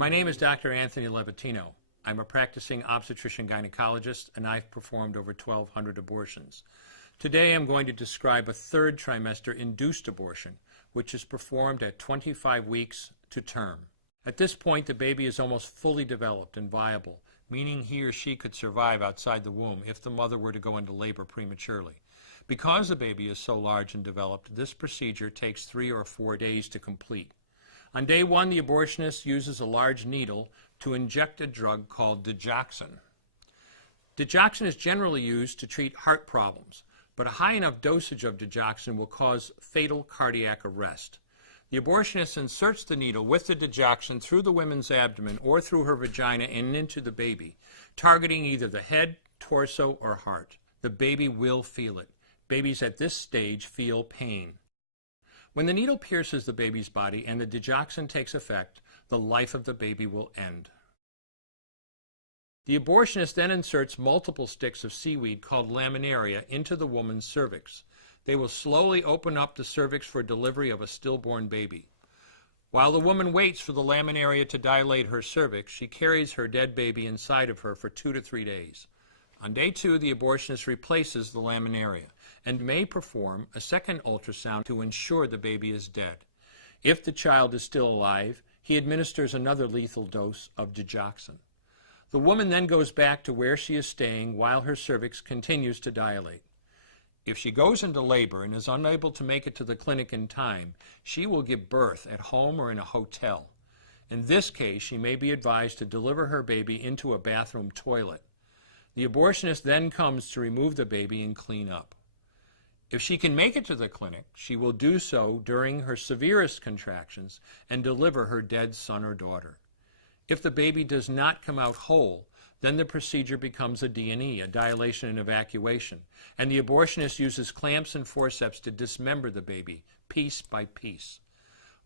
My name is Dr. Anthony Levatino. I'm a practicing obstetrician-gynecologist, and I've performed over 1,200 abortions. Today I'm going to describe a third trimester induced abortion, which is performed at 25 weeks to term. At this point, the baby is almost fully developed and viable, meaning he or she could survive outside the womb if the mother were to go into labor prematurely. Because the baby is so large and developed, this procedure takes 3 or 4 days to complete. On day 1, the abortionist uses a large needle to inject a drug called digoxin. Digoxin is generally used to treat heart problems, but a high enough dosage of digoxin will cause fatal cardiac arrest. The abortionist inserts the needle with the digoxin through the woman's abdomen or through her vagina and into the baby, targeting either the head, torso, or heart. The baby will feel it. Babies at this stage feel pain. When the needle pierces the baby's body and the digoxin takes effect, the life of the baby will end. The abortionist then inserts multiple sticks of seaweed called laminaria into the woman's cervix. They will slowly open up the cervix for delivery of a stillborn baby. While the woman waits for the laminaria to dilate her cervix, she carries her dead baby inside of her for 2 to 3 days. On day 2, the abortionist replaces the laminaria and may perform a second ultrasound to ensure the baby is dead. If the child is still alive, he administers another lethal dose of digoxin. The woman then goes back to where she is staying while her cervix continues to dilate. If she goes into labor and is unable to make it to the clinic in time, she will give birth at home or in a hotel. In this case, she may be advised to deliver her baby into a bathroom toilet. The abortionist then comes to remove the baby and clean up. If she can make it to the clinic, she will do so during her severest contractions and deliver her dead son or daughter. If the baby does not come out whole, then the procedure becomes a D&E, a dilation and evacuation, and the abortionist uses clamps and forceps to dismember the baby, piece by piece.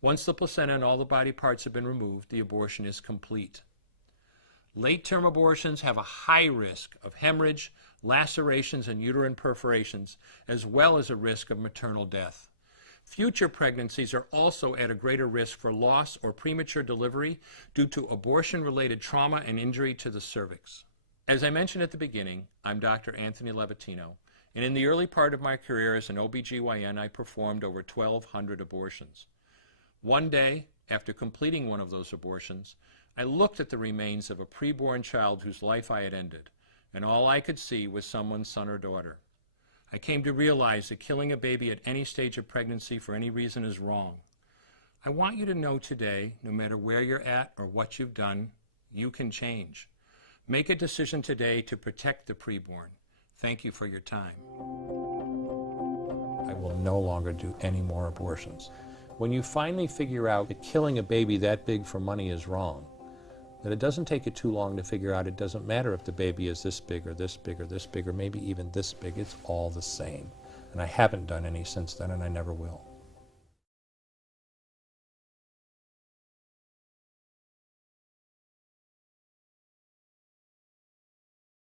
Once the placenta and all the body parts have been removed, the abortion is complete. Late-term abortions have a high risk of hemorrhage, lacerations, and uterine perforations, as well as a risk of maternal death. Future pregnancies are also at a greater risk for loss or premature delivery due to abortion-related trauma and injury to the cervix. As I mentioned at the beginning, I'm Dr. Anthony Levatino, and in the early part of my career as an OBGYN, I performed over 1,200 abortions. One day, after completing one of those abortions, I looked at the remains of a preborn child whose life I had ended, and all I could see was someone's son or daughter. I came to realize that killing a baby at any stage of pregnancy for any reason is wrong. I want you to know today, no matter where you're at or what you've done, you can change. Make a decision today to protect the preborn. Thank you for your time. I will no longer do any more abortions. When you finally figure out that killing a baby that big for money is wrong, that it doesn't take you too long to figure out it doesn't matter if the baby is this big or this big or this big or maybe even this big, it's all the same. And I haven't done any since then, and I never will.